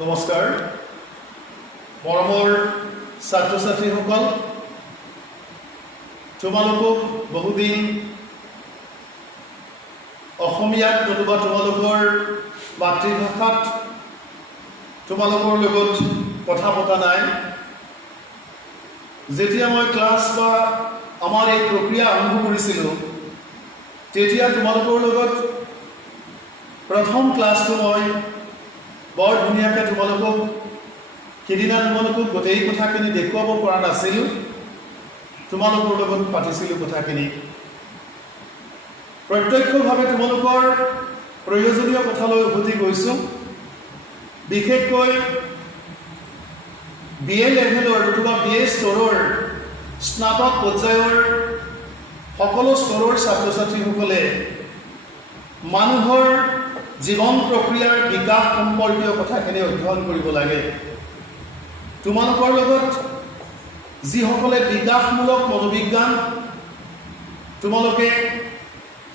নমস্কাৰ মৰমৰ ছাত্ৰ ছাত্ৰীসকল তোমালোকক বহুদিন অসমীয়াত নতুবা তোমালোকৰ মাতৃভাষাত তোমালোকৰ লগত কথা পতা নাই যেতিয়া মই ক্লাছ বা আমাৰ এই প্ৰক্ৰিয়া আৰম্ভ কৰিছিলোঁ তেতিয়া তোমালোকৰ লগত প্ৰথম ক্লাছটো মই বৰ ধুনীয়াকৈ তোমালোকক সেইদিনা তোমালোকক গোটেই কথাখিনি দেখুৱাব পৰা নাছিলোঁ তোমালোকৰ লগত পাতিছিলোঁ কথাখিনি প্ৰত্যক্ষভাৱে তোমালোকৰ প্ৰয়োজনীয় কথালৈ উভতি গৈছোঁ বিশেষকৈ BA লেভেলৰ অথবা BA স্তৰৰ স্নাতক পৰ্যায়ৰ সকলো স্তৰৰ ছাত্ৰ ছাত্ৰীসকলে মানুহৰ জীৱন প্ৰক্ৰিয়াৰ বিকাশ সম্পৰ্কীয় কথাখিনি অধ্যয়ন কৰিব লাগে তোমালোকৰ লগত যিসকলে বিকাশমূলক মনোবিজ্ঞান তোমালোকে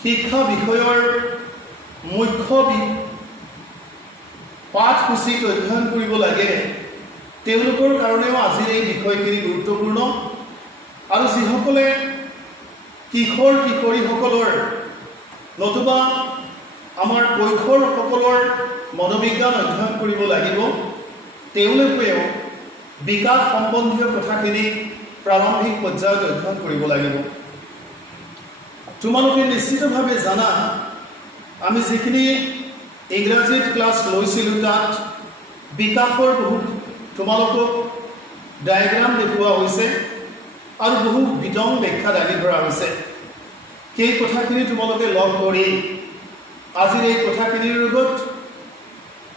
শিক্ষা বিষয়ৰ মুখ্য পাঠসূচীত অধ্যয়ন কৰিব লাগে তেওঁলোকৰ কাৰণেও আজিৰ এই বিষয়খিনি গুৰুত্বপূৰ্ণ আৰু যিসকলে কিশোৰ কিশোৰীসকলৰ নতুবা আমাৰ কৈশোৰসকলৰ মনোবিজ্ঞান অধ্যয়ন কৰিব লাগিব তেওঁলোকেও বিকাশ সম্বন্ধীয় কথাখিনি প্ৰাৰম্ভিক পৰ্যায়ত অধ্যয়ন কৰিব লাগিব তোমালোকে নিশ্চিতভাৱে জানা আমি যিখিনি ইংৰাজীত ক্লাছ লৈছিলোঁ তাত বিকাশৰ বহুত তোমালোকক ডায়েগ্ৰাম দেখুওৱা হৈছে আৰু বহু বিতং ব্যাখ্যা দাঙি ধৰা হৈছে সেই কথাখিনি তোমালোকে লগ কৰি আজিৰ এই কথাখিনিৰ লগত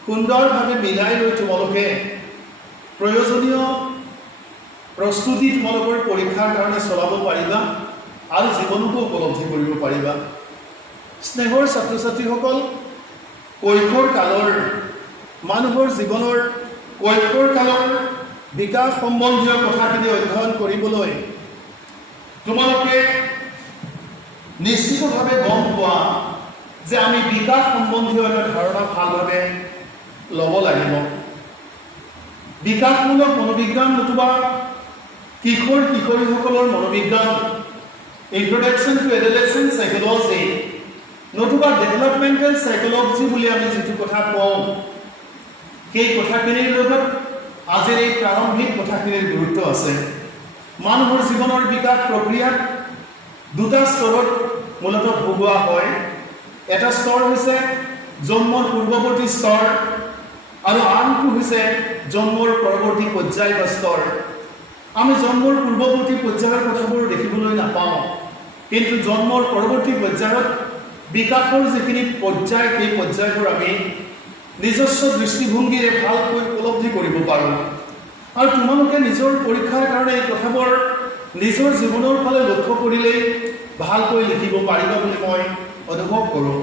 সুন্দৰভাৱে মিলাই লৈ তোমালোকে প্ৰয়োজনীয় প্ৰস্তুতি তোমালোকৰ পৰীক্ষাৰ কাৰণে চলাব পাৰিবা আৰু জীৱনতো উপলব্ধি কৰিব পাৰিবা স্নেহৰ ছাত্ৰ ছাত্ৰীসকল কৈশোৰ কালৰ মানুহৰ জীৱনৰ কৈশোৰ কালৰ বিকাশ সম্বন্ধীয় কথাখিনি অধ্যয়ন কৰিবলৈ তোমালোকে নিশ্চিতভাৱে গম পোৱা যে আমি বিকাশ সম্বন্ধীয় এটা ধাৰণা ভালভাৱে ল'ব লাগিব বিকাশমূলক মনোবিজ্ঞান নতুবা কিশোৰ কিশোৰীসকলৰ মনোবিজ্ঞান ইন্ট্ৰডাকশ্যন টু এডলেসেন্ট সাইকোলজি নতুবা ডেভেলপমেণ্টেল সাইকোলজি বুলি আমি যিটো কথা কওঁ সেই কথাখিনিৰ লগত আজিৰ এই প্ৰাৰম্ভিক কথাখিনিৰ গুৰুত্ব আছে মানুহৰ জীৱনৰ বিকাশ প্ৰক্ৰিয়াত দুটা স্তৰত মূলত ভোগোৱা হয় এটা স্তৰ হৈছে জন্মৰ পূৰ্বৱৰ্তী স্তৰ আৰু আনটো হৈছে জন্মৰ পৰৱৰ্তী পৰ্যায় বা স্তৰ আমি জন্মৰ পূৰ্বৱৰ্তী পৰ্যায়ৰ কথাবোৰ দেখিবলৈ নাপাওঁ কিন্তু জন্মৰ পৰৱৰ্তী পৰ্যায়ত বিকাশৰ যিখিনি পৰ্যায় সেই পৰ্যায়বোৰ আমি নিজস্ব দৃষ্টিভংগীৰে ভালকৈ উপলব্ধি কৰিব পাৰোঁ আৰু তোমালোকে নিজৰ পৰীক্ষাৰ কাৰণে এই কথাবোৰ নিজৰ জীৱনৰ ফালে লক্ষ্য কৰিলেই ভালকৈ লিখিব পাৰিবা বুলি মই অনুভৱ কৰোঁ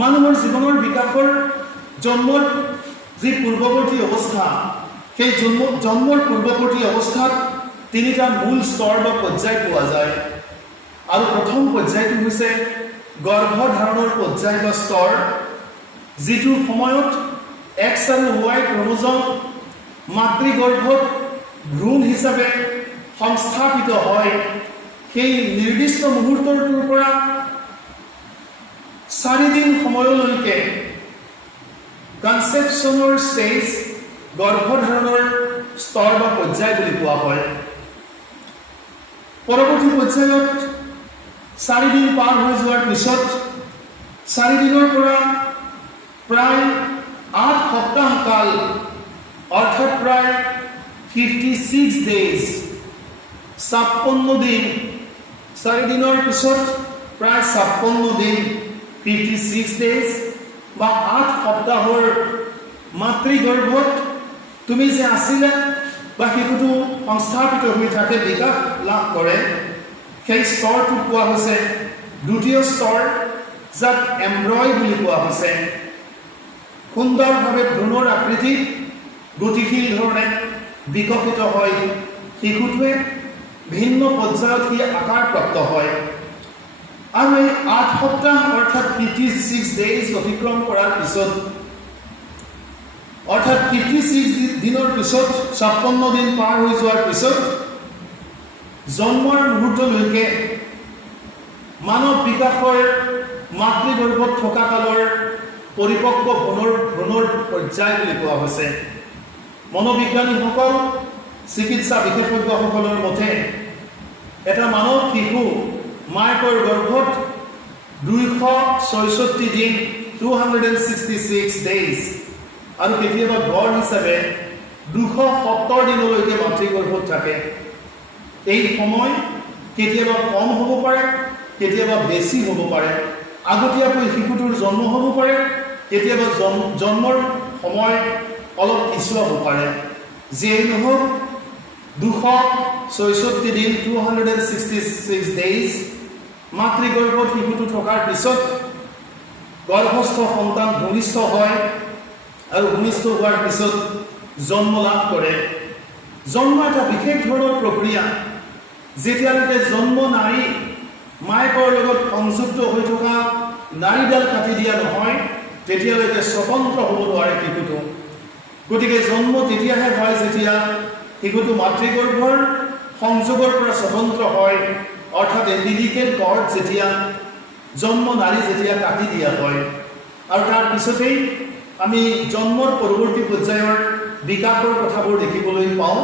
মানুহৰ জীৱনৰ বিকাশৰ জন্মৰ যি পূৰ্বৱৰ্তী অৱস্থা সেই জন্মৰ পূৰ্বৱৰ্তী অৱস্থাত তিনিটা মূল স্তৰ বা পৰ্যায় পোৱা যায় আৰু প্ৰথম পৰ্যায়টো হৈছে গৰ্ভধাৰণৰ পৰ্যায় বা স্তৰ যিটো সময়ত X আৰু Y ক্ৰমোজম মাতৃগৰ্ভত ভ্ৰূণ হিচাপে সংস্থাপিত হয় সেই নিৰ্দিষ্ট মুহূৰ্তটোৰ পৰা 4 দিন সময়লৈকে কনসেপশ্যনৰ ষ্টেজ গৰ্ভধাৰণৰ স্তৰ বা পৰ্যায় বুলি কোৱা হয় পৰৱৰ্তী পৰ্যায়ত 4 দিন পাৰ হৈ যোৱাৰ পিছত 4 দিনৰ পৰা প্ৰায় 8 সপ্তাহ কাল অৰ্থাৎ প্ৰায় 56 ডেজ 56 দিন 4 দিনৰ পিছত প্ৰায় 56 দিন 56 ডেজ বা 8 সপ্তাহৰ মাতৃগৰ্ভত তুমি যে আছিলা বা শিশুটো সংস্থাপিত হৈ থাকে বিকাশ লাভ কৰে সেই স্তৰটো কোৱা হৈছে দ্বিতীয় স্তৰ যাক এম্ব্ৰয় বুলি কোৱা হৈছে সুন্দৰভাৱে ভ্ৰূণৰ আকৃতি গতিশীল ধৰণে বিকশিত হয় শিশুটোৱে ভিন্ন পৰ্যায়ত সি আকাৰ প্ৰাপ্ত হয় আৰু এই 8 সপ্তাহ অৰ্থাৎ 56 ডেজ অতিক্ৰম কৰাৰ পিছত অৰ্থাৎ 56 দিনৰ পিছত 56 দিন পাৰ হৈ যোৱাৰ পিছত জন্মৰ মুহূৰ্তলৈকে মানৱ বিকাশৰ মাতৃগৰ্ভত থকা কালৰ পৰিপক্ক ভ্ৰূণৰ পৰ্যায় বুলি কোৱা হৈছে। মনোবিজ্ঞানীসকল চিকিৎসা বিশেষজ্ঞসকলৰ মতে এটা মানৱ শিশু মাকৰ গৰ্ভত 266 দিন 266 ডেইজ আৰু কেতিয়াবা গড় হিচাপে 270 দিনলৈকে মাতৃগৰ্ভত থাকে। এই সময় কেতিয়াবা কম হ'ব পাৰে, কেতিয়াবা বেছি হ'ব পাৰে। আগতীয়াকৈ শিশুটোৰ জন্ম হ'ব পাৰে, কেতিয়াবা জন্মৰ সময় অলপ পিছুৱা হ'ব পাৰে। যিয়েই নহওক 266 দিন 266 ডেইজ মাতৃগৰ্ভত শিশুটো থকাৰ পিছত গৰ্ভস্থ সন্তান ভূমিষ্ঠ হয় আৰু ভূমিষ্ঠ হোৱাৰ পিছত জন্ম লাভ কৰে। জন্ম এটা বিশেষ ধৰণৰ প্ৰক্ৰিয়া। যেতিয়ালৈকে জন্ম নাৰী মাকৰ লগত সংযুক্ত হৈ থকা নাৰীডাল কাটি দিয়া নহয় তেতিয়ালৈকে স্বতন্ত্ৰ হ'ব নোৱাৰে শিশুটো। গতিকে জন্ম তেতিয়াহে হয় যেতিয়া শিশুটো মাতৃগৰ্ভৰ সংযোগৰ পৰা স্বতন্ত্ৰ হয়, অৰ্থাৎ এম্বিলিকেল কৰ্ড যেতিয়া জন্ম নাৰী যেতিয়া কাটি দিয়া হয়। আৰু তাৰ পিছতেই আমি জন্মৰ পৰৱৰ্তী পৰ্যায়ৰ বিকাশৰ কথাবোৰ দেখিবলৈ পাওঁ।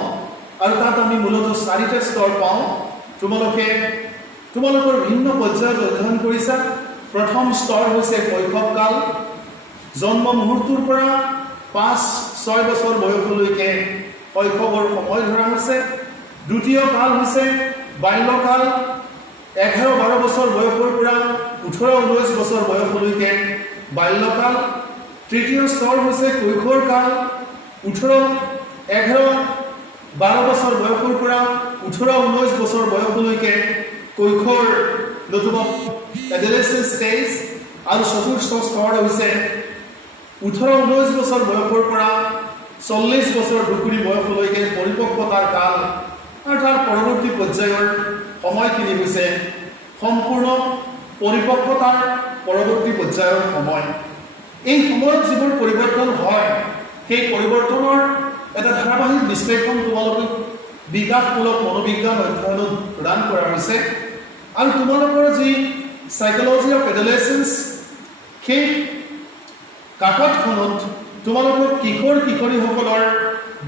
আৰু তাত আমি মূলতঃ 4টা স্তৰ পাওঁ। তোমালোকৰ ভিন্ন পৰ্যায়ত অধ্যয়ন কৰিছা। প্ৰথম স্তৰ হৈছে শৈশৱকাল, জন্ম মুহূৰ্তৰ পৰা 5-6 বছৰ বয়সলৈকে শৈশৱৰ সময় ধৰা হৈছে। দ্বিতীয় কাল হৈছে বাল্যকাল, 11-12 বছৰ বয়সৰ পৰা 18-19 বছৰ বয়সলৈকে বাল্যকাল। তৃতীয় স্তৰ হৈছে কৈশোৰকাল, 11-12 বছৰ বয়সৰ পৰা 18-19 বছৰ বয়সলৈকে কৈশোৰ নতুবা এডলেসেন্স ষ্টেজ। আৰু চতুৰ্থ স্তৰ হৈছে 18-19 বছৰ বয়সৰ পৰা 40 বছৰ দুকুৰি বয়সলৈকে পৰিপক্কতাৰ কাল। আৰু তাৰ পৰৱৰ্তী পৰ্যায়ৰ সময়খিনি হৈছে সম্পূৰ্ণ পৰিপক্কতাৰ পৰৱৰ্তী পৰ্যায়ৰ সময়। এই সময়ত যিবোৰ পৰিৱৰ্তন হয় সেই পৰিৱৰ্তনৰ এটা ধাৰাবাহিক বিশ্লেষণ তোমালোকক বিকাশমূলক মনোবিজ্ঞান অধ্যয়নত প্ৰদান কৰা হৈছে। আৰু তোমালোকৰ যি সাইকোলজি অফ এডলেসেন্স সেই কাকতখনত তোমালোকক কিশোৰ-কিশোৰীসকলৰ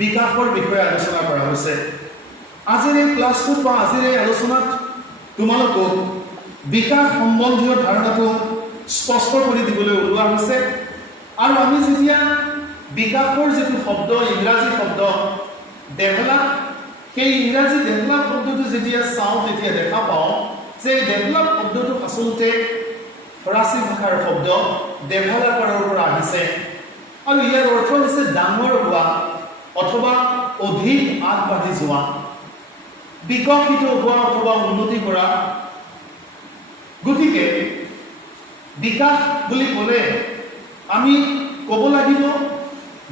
বিকাশৰ বিষয়ে আলোচনা কৰা হৈছে। আজিৰ এই ক্লাছটোত বা আজিৰ এই আলোচনাত তোমালোকক বিকাশ সম্বন্ধীয় ধাৰণাটো স্পষ্ট কৰি দিবলৈ ওলোৱা হৈছে। আৰু আমি যেতিয়া বিকাশৰ যিটো শব্দ, ইংৰাজী শব্দ ডেভেলপ, সেই ইংৰাজী ডেভেলপ শব্দটো যেতিয়া চাওঁ তেতিয়া দেখা পাওঁ যে ডেভেলপ শব্দটো আচলতে ফৰাচী ভাষাৰ শব্দ ডেভেলপাৰৰ পৰা আহিছে। আৰু ইয়াৰ অৰ্থ হৈছে ডাঙৰ হোৱা অথবা অধিক আগবাঢ়ি যোৱা, বিকশিত হোৱা অথবা উন্নতি কৰা। গতিকে বিকাশ বুলি ক'লে আমি ক'ব লাগিব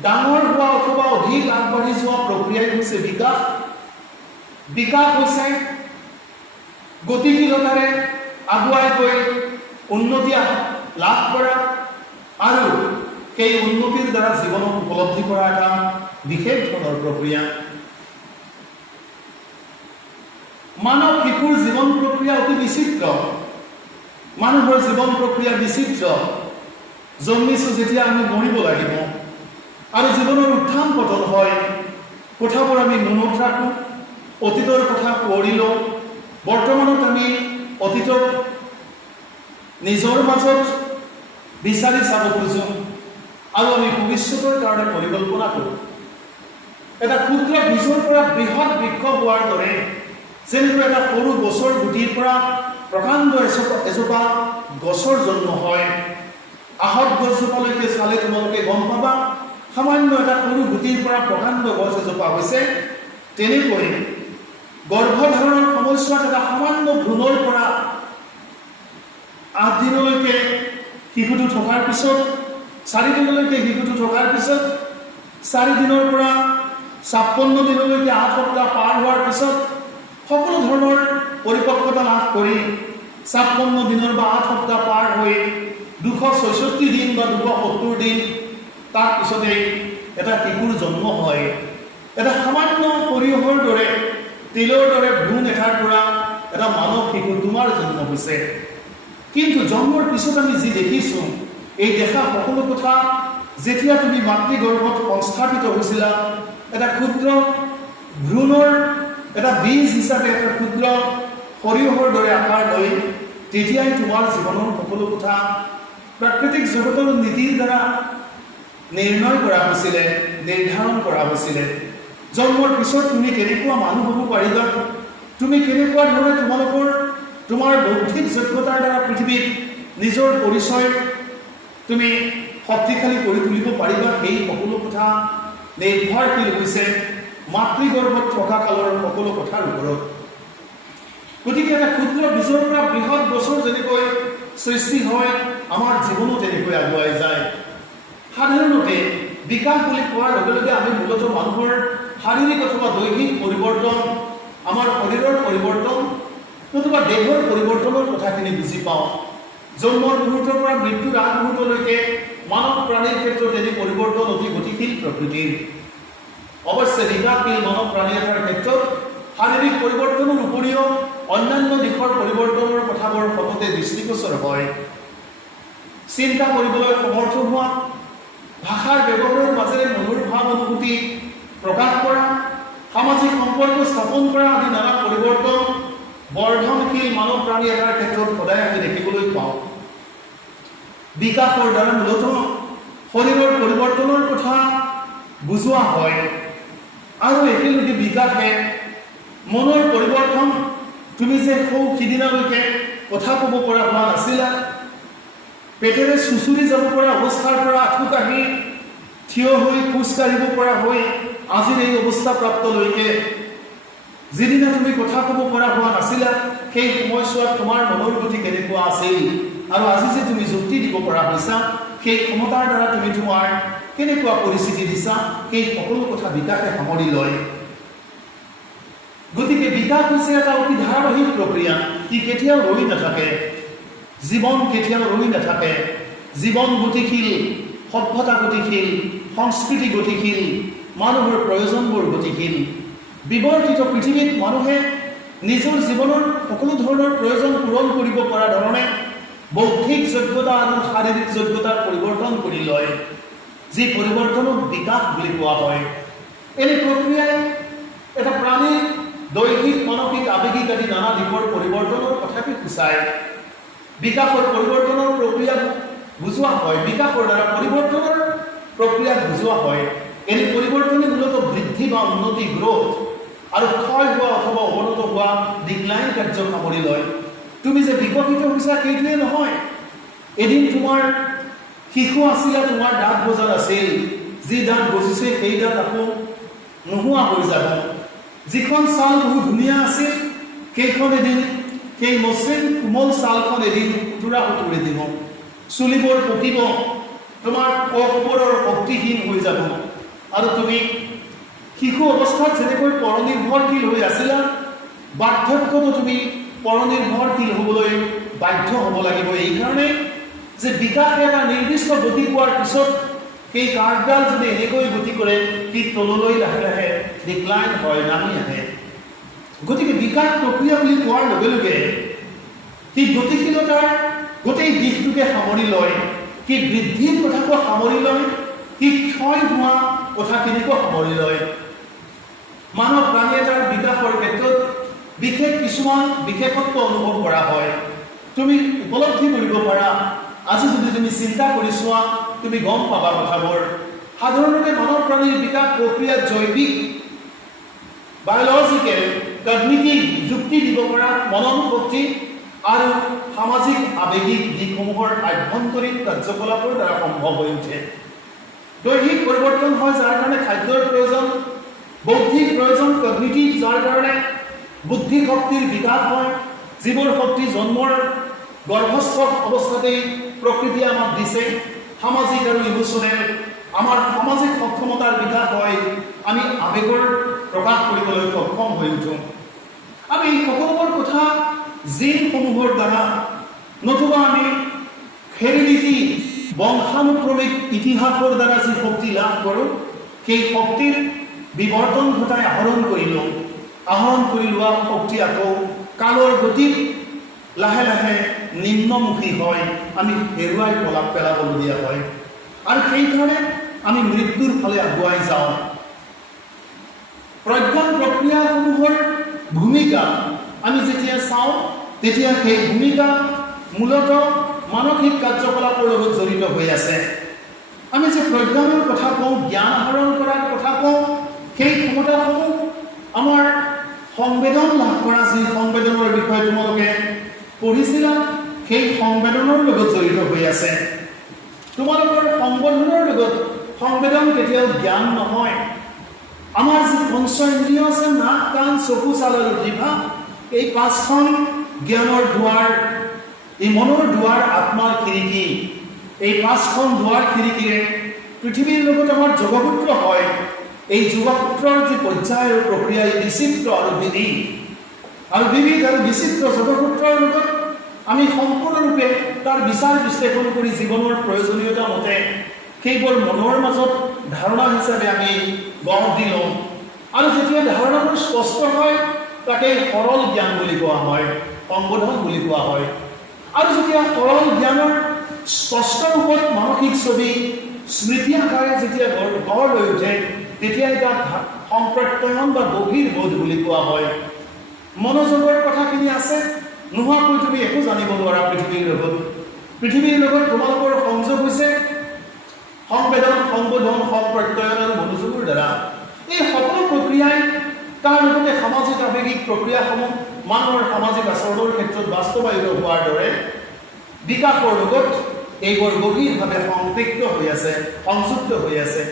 ডাঙৰ হোৱা অথবা অধিক আগবাঢ়ি যোৱা প্ৰক্ৰিয়াই হৈছে বিকাশ। বিকাশ হৈছে গতিশীলতাৰে আগুৱাই গৈ উন্নতি লাভ কৰা আৰু সেই উন্নতিৰ দ্বাৰা জীৱনক উপলব্ধি কৰা এটা বিশেষ ধৰণৰ প্ৰক্ৰিয়া। মানৱ শিশুৰ জীৱন প্ৰক্ৰিয়া অতি বিচিত্ৰ। মানুহৰ জীৱন প্ৰক্ৰিয়া বিচিত্ৰ। জন্মিছোঁ যেতিয়া আমি মৰিব লাগিব আৰু জীৱনৰ উত্থান পতন হয়। কথাবোৰ আমি মনত ৰাখোঁ, অতীতৰ কথা কৰি লওঁ। বৰ্তমানত আমি অতীতক নিজৰ মাজত বিচাৰি চাব খোজোঁ আৰু আমি ভৱিষ্যতৰ কাৰণে পৰিকল্পনা কৰোঁ। এটা ক্ষুদ্ৰ বীজৰ পৰা বৃহৎ বৃক্ষ হোৱাৰ দৰে যেনেকৈ এটা সৰু গছৰ গুটিৰ পৰা প্ৰকাণ্ড এজোপা গছৰ জন্ম হয়। আহত গছজোপালৈকে চালে তোমালোকে গম পাবা সামান্য এটা সৰু গুটিৰ পৰা প্ৰকাণ্ড গছ এজোপা হৈছে। তেনেকৈ গৰ্ভধাৰণৰ সময়ছোৱাত এটা সামান্য ভ্ৰূণৰ পৰা 8 দিনলৈকে শিশুটো থকাৰ পিছত, 4 দিনলৈকে শিশুটো থকাৰ পিছত, 4 দিনৰ পৰা 56 দিনলৈকে 8 সপ্তাহ পাৰ হোৱাৰ পিছত সকলো ধৰণৰ পৰিপক্কতা লাভ কৰি 56 দিনৰ বা 8 সপ্তাহ পাৰ হৈ 266 দিন বা 270 দিন তাৰ পিছতেই এটা শিশুৰ জন্ম হয়। এটা সামান্য সৰিয়হৰ দৰে তেলৰ দৰে ভ্ৰূণ এটাৰ পৰা এটা মানৱ শিশু তোমাৰ জন্ম হৈছে। কিন্তু জন্মৰ পিছত আমি যি দেখিছোঁ, এই দেখা সকলো কথা যেতিয়া তুমি মাতৃগৰ্ভত সংস্থাপিত হৈছিলা, এটা ক্ষুদ্ৰ ভ্ৰূণৰ এটা বীজ হিচাপে এটা ক্ষুদ্ৰ সৰিয়হৰ দৰে আকাৰ লৈ তেতিয়াই তোমাৰ জীৱনৰ সকলো কথা প্ৰাকৃতিক জগতৰ নীতিৰ দ্বাৰা নিৰ্ণয় কৰা হৈছিলে, নিৰ্ধাৰণ কৰা হৈছিলে। জন্মৰ পিছত তুমি কেনেকুৱা মানুহ হ'ব পাৰিবা, তুমি কেনেকুৱা ধৰণে তোমাৰ বৌদ্ধিক যোগ্যতাৰ দ্বাৰা পৃথিৱীত নিজৰ পৰিচয় তুমি শক্তিশালী কৰি তুলিব পাৰিবা, সেই সকলো কথা নিৰ্ভৰশীল হৈছে মাতৃগৰ্ভত থকা কালৰ সকলো কথাৰ ওপৰত। গতিকে এটা ক্ষুদ্ৰ বীজৰ পৰা বৃহৎ গছৰ যেনেকৈ সৃষ্টি হয়, আমাৰ জীৱনো তেনেকৈ আগুৱাই যায়। সাধাৰণতে বিকাশ বুলি কোৱাৰ লগে লগে আমি মূলতঃ মানুহৰ শাৰীৰিক অথবা দৈহিক পৰিৱৰ্তন, আমাৰ শৰীৰৰ পৰিৱৰ্তন নতুবা দেহৰ পৰিৱৰ্তনৰ কথাখিনি বুজি পাওঁ। জন্মৰ মুহূৰ্তৰ পৰা মৃত্যুৰ আগ মুহূৰ্তলৈকে মানৱ প্ৰাণীৰ ক্ষেত্ৰত এনে পৰিৱৰ্তন অতি গতিশীল প্ৰকৃতিৰ। অৱশ্যে বিকাশশীল মানৱ প্ৰাণী এটাৰ ক্ষেত্ৰত শাৰীৰিক পৰিৱৰ্তনৰ উপৰিও অন্যান্য দিশৰ পৰিৱৰ্তনৰ কথাবোৰ সততে দৃষ্টিগোচৰ হয়। চিন্তা কৰিবলৈ সমৰ্থ হোৱা, ভাষাৰ ব্যৱহাৰৰ মাজেৰে মনৰ ভাৱ অনুভূতি প্ৰকাশ কৰা, সামাজিক সম্পৰ্ক স্থাপন কৰা আদি নানা পৰিৱৰ্তন বৰ্ধনশীল মানৱ প্ৰাণী এটাৰ ক্ষেত্ৰত সদায় আমি দেখিবলৈ পাওঁ। বিকাশৰ দ্বাৰা মূলতঃ শৰীৰৰ পৰিৱৰ্তনৰ কথা বুজোৱা হয় আৰু একেলগে বিকাশে মনৰ পৰিৱৰ্তন। তুমি যে সিদিনালৈকে কথা ক'ব পৰা হোৱা নাছিলা, পেটেৰে চুচুৰি যাব পৰা অৱস্থাৰ পৰা আঁঠু কাঢ়ি থিয় হৈ খোজ কাঢ়িব পৰা হৈ আজিৰ এই অৱস্থা প্ৰাপ্তলৈকে যিদিনা তুমি কথা ক'ব পৰা হোৱা নাছিলা, সেই সময়ছোৱাত তোমাৰ মনৰ গতি কেনেকুৱা আছিল আৰু আজি যে তুমি যুক্তি দিব পৰা হৈছা, সেই ক্ষমতাৰ দ্বাৰা তুমি তোমাৰ কেনেকুৱা পৰিস্থিতি দিছা, সেই সকলো কথা বিকাশে সামৰি লয়। গতিকে বিকাশ হৈছে এটা অতি ধাৰাবাহিক প্ৰক্ৰিয়া। ই কেতিয়াও ৰৈ নাথাকে, জীৱন কেতিয়াও ৰৈ নাথাকে। জীৱন গতিশীল, সভ্যতা গতিশীল, সংস্কৃতি গতিশীল, মানুহৰ প্ৰয়োজনবোৰ গতিশীল। বিৱৰ্তিত পৃথিৱীত মানুহে নিজৰ জীৱনৰ সকলো ধৰণৰ প্ৰয়োজন পূৰণ কৰিব পৰা ধৰণে বৌদ্ধিক যোগ্যতা আৰু শাৰীৰিক যোগ্যতাৰ পৰিৱৰ্তন কৰি লয়, যি পৰিৱৰ্তনক বিকাশ বুলি কোৱা হয়। এনে প্ৰক্ৰিয়াই এটা প্ৰাণীৰ দৈহিক, মানসিক, আৱেগিক আদি নানা দিশৰ পৰিৱৰ্তনৰ কথাকে সূচায়। বিকাশৰ পৰিৱৰ্তনৰ প্ৰক্ৰিয়াক বুজোৱা হয়, বিকাশৰ দ্বাৰা পৰিৱৰ্তনৰ প্ৰক্ৰিয়াক বুজোৱা হয়। এনে পৰিৱৰ্তনে মূলতঃ বৃদ্ধি বা উন্নতি, গ্ৰোথ আৰু ক্ষয় হোৱা অথবা অৱনত হোৱা ডিক্লাইন কাৰ্য সামৰি লয়। তুমি যে বিকশিত হৈছা সেইটোৱে নহয়। এদিন তোমাৰ শিশু আছিলা, তোমাৰ দাঁত গজা আছিল, যি দাঁত গজিছে সেই দাঁত আকৌ নোহোৱা হৈ যাব। যিখন ছাল বহুত ধুনীয়া আছিল, সেইখন এদিন, সেই মসৃণ কোমল ছালখন এদিন সুতুৰা সুতুৰি দিব, চুলিবোৰ পকিব, তোমাৰ কওকবোৰৰ শক্তিহীন হৈ যাব আৰু তুমি শিশু অৱস্থাত যেনেকৈ পৰনিৰ্ভৰশীল হৈ আছিলা, বাৰ্ধক্যতো তুমি পৰনিৰ্ভৰশীল হ'বলৈ বাধ্য হ'ব লাগিব। এইকাৰণে যে বিকাশে এটা নিৰ্দিষ্ট গতি পোৱাৰ পিছত সেই কাৰ্ডডাল যদি এনেকৈ গতি কৰে, সি তললৈ লাহে লাহে ডিক্লাইন হয়, নামি আহে। গতিকে বিকাশ প্ৰক্ৰিয়া বুলি কোৱাৰ লগে লগে সি গতিশীলতাৰ গোটেই দিশটোকে সামৰি লয়, সি বৃদ্ধিৰ কথাকো সামৰি লয়, সি ক্ষয় হোৱা কথাখিনিকো সামৰি লয়। মানৱ প্ৰাণী এটাৰ বিকাশৰ ক্ষেত্ৰত বিশেষ কিছুমান বিশেষত্ব অনুভৱ কৰা হয়। তুমি উপলব্ধি কৰিব পাৰা, আজি যদি তুমি চিন্তা কৰি চোৱা, তুমি গম পাবা কথাবোৰ। সাধাৰণতে মানৱ প্ৰাণীৰ বিকাশ প্ৰক্ৰিয়াত জৈৱিক, বায়'লজিকেল, কগনিটিভ, যুক্তি দিব পৰা মনন শক্তি আৰু সামাজিক আৱেগিক দিশসমূহৰ আভ্যন্তৰীণ কাৰ্যকলাপৰ দ্বাৰা সম্ভৱ হৈ উঠে। দৈহিক পৰিৱৰ্তন হয়, যাৰ কাৰণে খাদ্যৰ প্ৰয়োজন, বৌদ্ধিক প্ৰয়োজন, কগনিটিভ, যাৰ কাৰণে বুদ্ধি শক্তিৰ বিকাশ হয়, যিবোৰ শক্তি জন্মৰ গৰ্ভস্থ অৱস্থাতেই প্ৰকৃতিয়ে আমাক দিছে। সামাজিক আৰু ইমোচনেল, আমাৰ সামাজিক সক্ষমতাৰ বিকাশ হয়, আমি আৱেগৰ প্ৰকাশ কৰিবলৈ সক্ষম হৈ উঠোঁ। আমি এই সকলোবোৰ কথা জিনসমূহৰ দ্বাৰা নতুবা আমি হেৰিডিটি বংশানুক্ৰমিক ইতিহাসৰ দ্বাৰা যি শক্তি লাভ কৰোঁ সেই শক্তিৰ বিবৰ্তন ঘটাই আহৰণ কৰি লোৱা শক্তি আকৌ কালৰ গতিত লাহে লাহে নিম্নমুখী হয়, আমি হেৰুৱাই পেলাবলগীয়া হয় আৰু সেইকাৰণে আমি মৃত্যুৰ ফালে আগুৱাই যাওঁ। প্ৰজ্ঞান প্ৰক্ৰিয়াসমূহৰ ভূমিকা আমি যেতিয়া চাওঁ তেতিয়া সেই ভূমিকা মূলতঃ মানসিক কাৰ্যকলাপৰ লগত জড়িত হৈ আছে। আমি যে প্ৰজ্ঞানৰ কথা কওঁ, জ্ঞান আহৰণ কৰাৰ কথা কওঁ, সেই ক্ষমতাসমূহ আমাৰ সংবেদন লাভ কৰা যি সংবেদনৰ বিষয়ে তোমালোকে পঢ়িছিলা সেই সংবেদনৰ লগত জড়িত হৈ আছে। তোমালোকৰ সংবেদন কেতিয়াও জ্ঞান নহয়। আমাৰ যি পঞ্চ ইন্দ্ৰিয় আছে, নাক, কাণ, চকু, ছাল আৰু জিভা, এই পাঁচখন জ্ঞানৰ দুৱাৰ, এই মনৰ দুৱাৰ, আত্মাৰ খিৰিকী, এই পাঁচখন দুৱাৰ খিৰিকীৰে পৃথিৱীৰ লগত আমাৰ যোগসূত্ৰ হয়। এই যোগসূত্ৰৰ যি পৰ্যায় আৰু প্ৰক্ৰিয়া, এই বিচিত্ৰ আৰু বিবিধ আৰু বিচিত্ৰ যোগসূত্ৰৰ লগত আমি সম্পূৰ্ণৰূপে তাৰ বিচাৰ বিশ্লেষণ কৰি জীৱনৰ প্ৰয়োজনীয়তা মতে সেইবোৰ মনৰ মাজত ধাৰণা হিচাপে আমি গঢ় দি লওঁ আৰু যেতিয়া ধাৰণাবোৰ স্পষ্ট হয় তাকে সৰল জ্ঞান বুলি কোৱা হয়, সম্বোধন বুলি কোৱা হয়। আৰু যেতিয়া সৰল জ্ঞানৰ স্পষ্ট ৰূপত মানসিক ছবি স্মৃতি আকাৰে যেতিয়া গঢ় লৈ উঠে তেতিয়া এটা সম্প্ৰত্যয়ন বা গভীৰ বোধ বুলি কোৱা হয়। মনোযোগৰ কথাখিনি আছে, নোহোৱাকৈ তুমি একো জানিব নোৱাৰা পৃথিৱীৰ লগত তোমালোকৰ সংযোগ হৈছে সংবেদন, সম্বোধন, সম্প্ৰত্যয়ন আৰু মনোযোগৰ দ্বাৰা। এই সকলো প্ৰক্ৰিয়াই তাৰ লগতে সামাজিক আৱেগিক প্ৰক্ৰিয়াসমূহ মানুহৰ সামাজিক আচৰণৰ ক্ষেত্ৰত বাস্তৱায়িত হোৱাৰ দৰে বিকাশৰ লগত এইবোৰ গভীৰভাৱে সংযুক্ত হৈ আছে।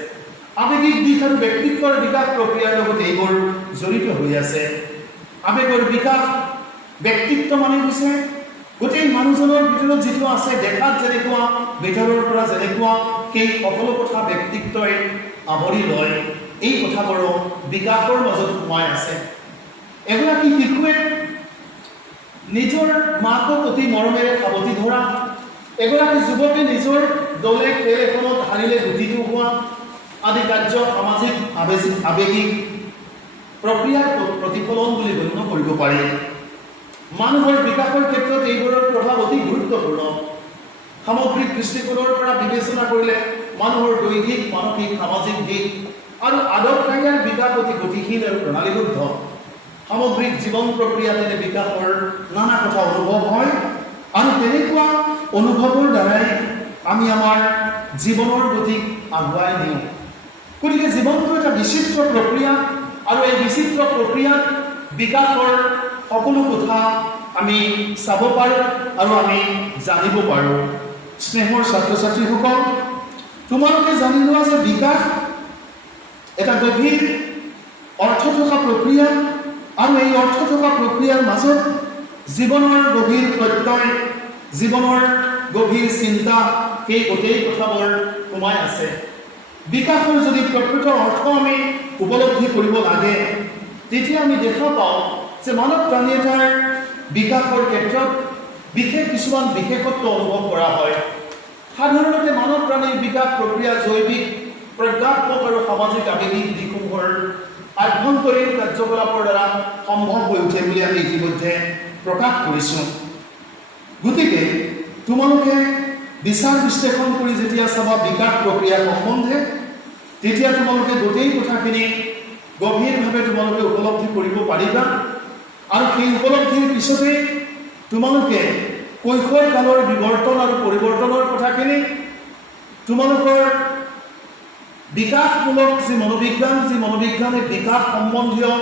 আৱেগিক দিশ আৰু ব্যক্তিত্বৰ বিকাশ প্ৰক্ৰিয়াৰ লগত এইবোৰ জড়িত হৈ আছে। আৱেগৰ বিকাশ, ব্যক্তিত্ব মানে হৈছে গোটেই মানুহজনৰ ভিতৰত যিটো আছে, দেখাত যেনেকুৱা, ভিতৰৰ পৰা যেনেকুৱা, সেই সকলো কথা ব্যক্তিত্বই আৱৰি লয়। এই কথাবোৰ বিকাশৰ মাজত সোমাই আছে। এগৰাকী শিশুৱে নিজৰ মাকক অতি মৰমেৰে সাৱটি ধৰা, এগৰাকী যুৱকে নিজৰ দলে খেল এখনত হাৰিলে গুটিটো হোৱা আদি কাৰ্য সামাজিক আৱেগিক প্ৰক্ৰিয়াৰ প্ৰতিফলন বুলি গণ্য কৰিব পাৰি। মানুহৰ বিকাশৰ ক্ষেত্ৰত এইবোৰৰ প্ৰভাৱ অতি গুৰুত্বপূৰ্ণ। সামগ্ৰিক দৃষ্টিকোণৰ পৰা বিবেচনা কৰিলে মানুহৰ দৈহিক, মানসিক, সামাজিক দিশ আৰু আদব কাইদাৰ বিকাশ অতি গতিশীল আৰু প্ৰণালীবদ্ধ। সামগ্ৰিক জীৱন প্ৰক্ৰিয়া তেনে বিকাশৰ নানা কথা অনুভৱ হয় আৰু তেনেকুৱা অনুভৱৰ দ্বাৰাই আমি আমাৰ জীৱনৰ গতিক আগুৱাই নিওঁ। গতিকে জীৱনটো এটা বিচিত্ৰ প্ৰক্ৰিয়া আৰু এই বিচিত্ৰ প্ৰক্ৰিয়াত বিকাশৰ সকলো কথা আমি চাব পাৰোঁ আৰু আমি জানিব পাৰোঁ। স্নেহৰ ছাত্ৰ ছাত্ৰীসকল, তোমালোকে জানি লোৱা যে বিকাশ এটা গভীৰ অৰ্থ থকা প্ৰক্ৰিয়া আৰু এই অৰ্থ থকা প্ৰক্ৰিয়াৰ মাজত জীৱনৰ গভীৰ প্ৰত্যয়, জীৱনৰ গভীৰ চিন্তা, সেই গোটেই কথাবোৰ সোমাই আছে। বিকাশৰ যদি প্ৰকৃত অৰ্থ আমি উপলব্ধি কৰিব লাগে তেতিয়া আমি দেখা পাওঁ যে মানৱ প্ৰাণী এটাৰ বিকাশৰ ক্ষেত্ৰত বিশেষ কিছুমান বিশেষত্ব অনুভৱ কৰা হয়। সাধাৰণতে মানৱ প্ৰাণীৰ বিকাশ প্ৰক্ৰিয়া জৈৱিক, প্ৰজ্ঞাত্মক আৰু সামাজিক আৱেগিক দিশসমূহৰ আভ্যন্তৰীণ কাৰ্যকলাপৰ দ্বাৰা সম্ভৱ হৈ উঠে বুলি আমি ইতিমধ্যে প্ৰকাশ কৰিছোঁ। গতিকে তোমালোকে বিচাৰ বিশ্লেষণ কৰি যেতিয়া চাবা বিকাশ প্ৰক্ৰিয়া সম্বন্ধে তেতিয়া তোমালোকে গোটেই কথাখিনি গভীৰভাৱে তোমালোকে উপলব্ধি কৰিব পাৰিবা আৰু সেই উপলব্ধিৰ পিছতে তোমালোকে কৈশোৰ কালৰ বিৱৰ্তন আৰু পৰিৱৰ্তনৰ কথাখিনি তোমালোকৰ বিকাশমূলক যি মনোবিজ্ঞানে বিকাশ সম্বন্ধীয়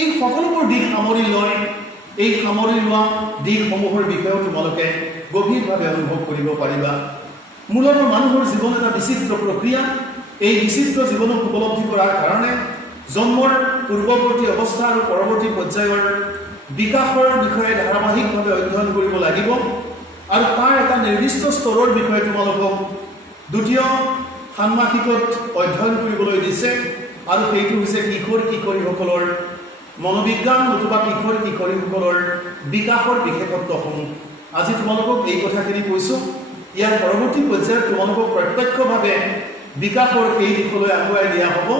এই সকলোবোৰ দিশ সামৰি লয়। এই সামৰি লোৱা দিশসমূহৰ বিষয়েও তোমালোকে গভীৰভাৱে অনুভৱ কৰিব পাৰিবা। মূলতঃ মানুহৰ জীৱন এটা বিচিত্ৰ প্ৰক্ৰিয়া। এই বিচিত্ৰ জীৱনক উপলব্ধি কৰাৰ কাৰণে জন্মৰ পূৰ্বৱৰ্তী অৱস্থা আৰু পৰৱৰ্তী পৰ্যায়ৰ বিকাশৰ বিষয়ে ধাৰাবাহিকভাৱে অধ্যয়ন কৰিব লাগিব আৰু তাৰ এটা নিৰ্দিষ্ট স্তৰৰ বিষয়ে তোমালোকক দ্বিতীয় ষান্মাসিকত অধ্যয়ন কৰিবলৈ দিছে আৰু সেইটো হৈছে কিশোৰ কিশোৰীসকলৰ মনোবিজ্ঞান নতুবা কিশোৰ কিশোৰীসকলৰ বিকাশৰ বিশেষত্বসমূহ। আজি তোমালোকক এই কথাখিনি কৈছোঁ। ইয়াৰ পৰৱৰ্তী পৰ্যায়ত তোমালোকক প্ৰত্যক্ষভাৱে বিকাশৰ এই দিশলৈ আগুৱাই নিয়া হ'ব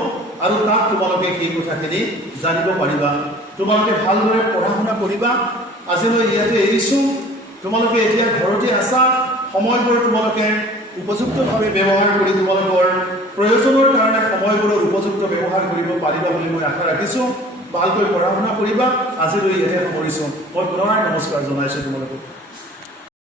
আৰু তাক তোমালোকে এই কথাখিনি জানিব পাৰিবা। তোমালোকে ভালদৰে পঢ়া শুনা কৰিবা। আজিলৈ ইয়াতে এৰিছোঁ। তোমালোকে এতিয়া ঘৰতে আছা, সময়বোৰ তোমালোকে উপযুক্তভাৱে ব্যৱহাৰ কৰি তোমালোকৰ প্ৰয়োজনৰ কাৰণে সময়বোৰৰ উপযুক্ত ব্যৱহাৰ কৰিব পাৰিবা বুলি মই আশা ৰাখিছোঁ। ভালকৈ পঢ়া শুনা কৰিবা। আজিলৈ ইয়াতে সামৰিছোঁ। মই পুনৰাই নমস্কাৰ জনাইছোঁ তোমালোকক।